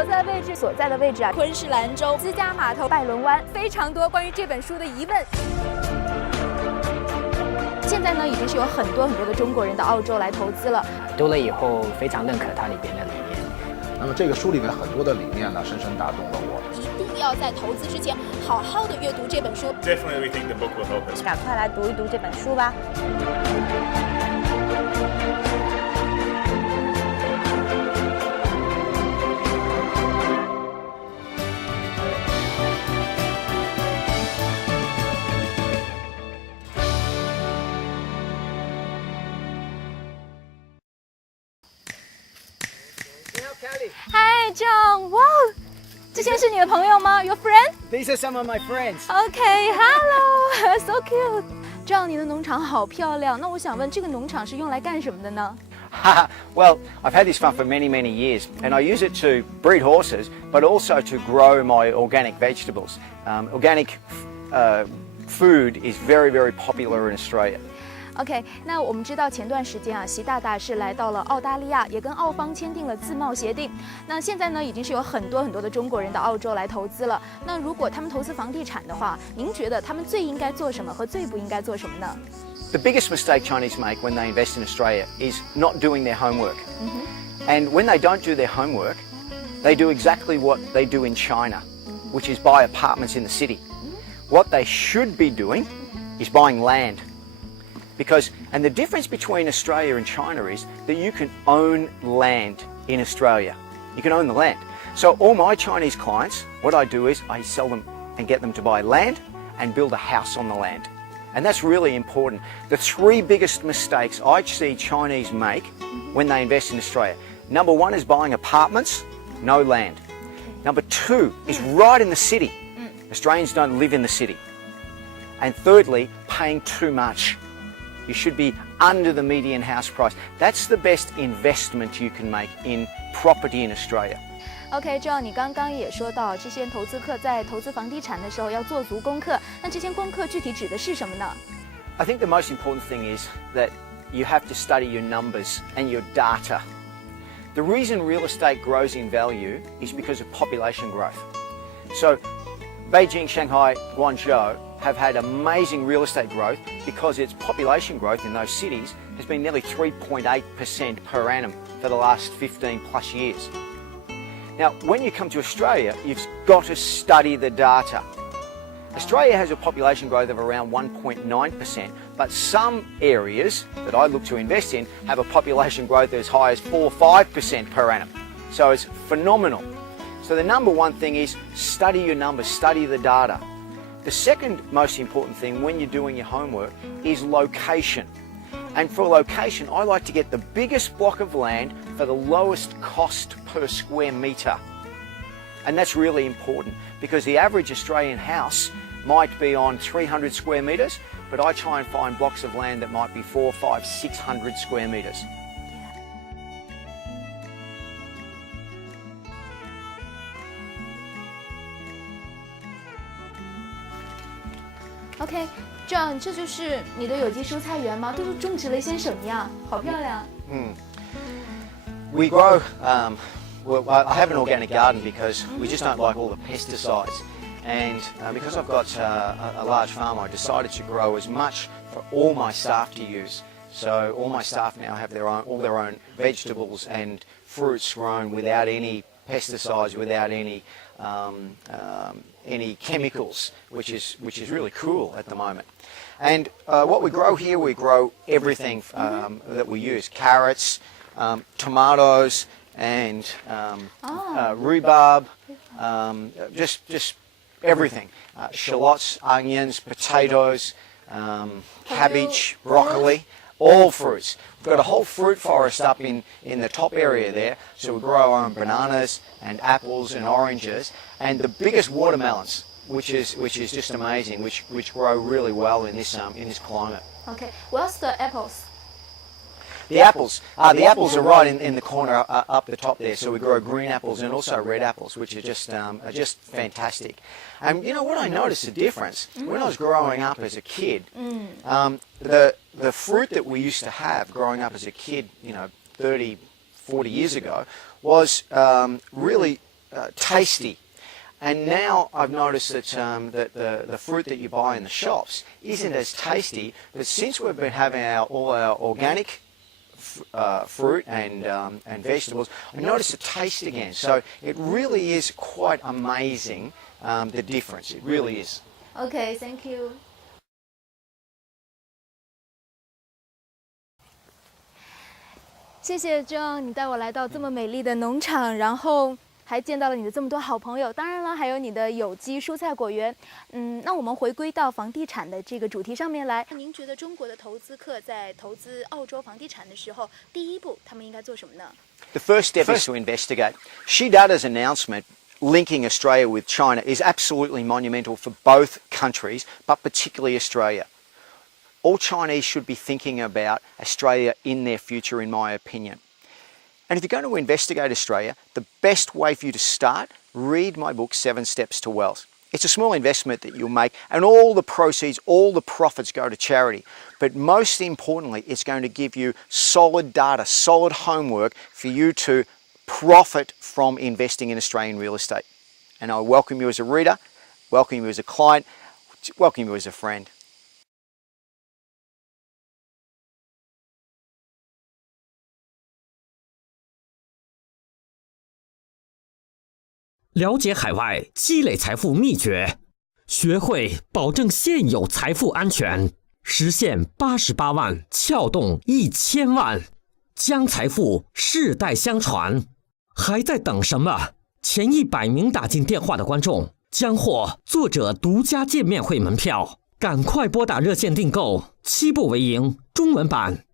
所在的位置啊，昆士兰州私家码头、拜伦湾，非常多关于这本书的疑问。现在呢，已经是有很多的中国人到澳洲来投资了。读了以后非常认可它里边的理念。那么这个书里面很多的理念呢，深深打动了我。一定要在投资之前好好的阅读这本书。Definitely, we think the book will help us. 赶快来读一读这本书吧。Hi John， 哇，这些是你的朋友吗 ？Your friend？ These are some of my friends. OK，Hello，so cute。John， 你的农场好漂亮。那我想问，这个农场是用来干什么的呢？ Well, I've had this farm for many, many years, and I use it to breed horses, but also to grow my organic vegetables. Organic food is very, very popular in Australia. OK， 那我们知道前段时间啊，习大大是来到了澳大利亚，也跟澳方签订了自贸协定。那现在呢，已经是有很多的中国人到澳洲来投资了。那如果他们投资房地产的话，您觉得他们最应该做什么和最不应该做什么呢？ The biggest mistake Chinese make when they invest in Australia is not doing their homework. And when they don't do their homework, they do exactly what they do in China, which is buy apartments in the city. What they should be doing is buying land. And the difference between Australia and China is that you can own land in Australia. You can own the land. So all my Chinese clients, what I do is I sell them and get them to buy land and build a house on the land. And that's really important. The three biggest mistakes I see Chinese make when they invest in Australia. Number one is buying apartments, no land. Number two is right in the city. Australians don't live in the city. And thirdly, paying too much. You should be under the median house price. That's the best investment you can make in property in Australia. OK，John， 你刚刚也说到，这些投资客在投资房地产的时候要做足功课。那这些功课具体指的是什么呢？ I think the most important thing is that you have to study your numbers and your data. The reason real estate grows in value is because of population growth. So Beijing, Shanghai, Guangzhou have had amazing real estate growth because its population growth in those cities has been nearly 3.8% per annum for the last 15 plus years. Now, when you come to Australia, you've got to study the data. Australia has a population growth of around 1.9%, but some areas that I look to invest in have a population growth as high as 4 or 5% per annum. So it's phenomenal. So the number one thing is study your numbers, study the data. The second most important thing when you're doing your homework is location. And for location, I like to get the biggest block of land for the lowest cost per square metre. And that's really important because the average Australian house might be on 300 square metres, but I try and find blocks of land that might be 400, 500, 600 square metres. OK，John， 这就是你的有机蔬菜园吗？都是种植了一些什么呀？好漂亮。We grow, well, I have an organic garden because we just don't like all the pesticides. And because I've got a large farm, I decided to grow as much for all my staff to use. So all my staff now have all their own vegetables and fruits grown without any pesticides, without any chemicals, which is really cool at the moment. And what we grow here, we grow everything that we use: carrots, tomatoes, and rhubarb, just everything. Shallots, onions, potatoes, cabbage, broccoli, all fruits. We've got a whole fruit forest up in the top area there, so we grow our own bananas and apples and oranges, and the biggest watermelons, which is just amazing, which grow really well in this climate. OK， where's the apples? The apples are right in the corner up the top there. So we grow green apples and also red apples, which are just fantastic. And you know what I noticed a difference when I was growing up as a kid. The fruit that we used to have growing up as a kid, 30, 40 years ago, was really tasty. And now I've noticed that, that the fruit that you buy in the shops isn't as tasty, but since we've been having all our organic fruit and vegetables, I noticed the taste again. So it really is quite amazing, the difference. It really is. Okay, thank you. 谢谢 John， 你带我来到这么美丽的农场，然后还见到了你的这么多好朋友，当然了，还有你的有机蔬菜果园。那我们回归到房地产的这个主题上面来。您觉得中国的投资客在投资澳洲房地产的时候，第一步他们应该做什么呢？ The first step is to investigate. Shidada's announcement linking Australia with China is absolutely monumental for both countries, but particularly Australia. All Chinese should be thinking about Australia in their future, in my opinion. And if you're going to investigate Australia, the best way for you to start, read my book, 7 Steps to Wealth. It's a small investment that you'll make, and all the proceeds, all the profits go to charity. But most importantly, it's going to give you solid data, solid homework for you to profit from investing in Australian real estate. And I welcome you as a reader, welcome you as a client, welcome you as a friend. 了解海外积累财富秘诀，学会保证现有财富安全，实现88万撬动1000万，将财富世代相传。还在等什么？前100名打进电话的观众将获作者独家见面会门票，赶快拨打热线订购，7步为营中文版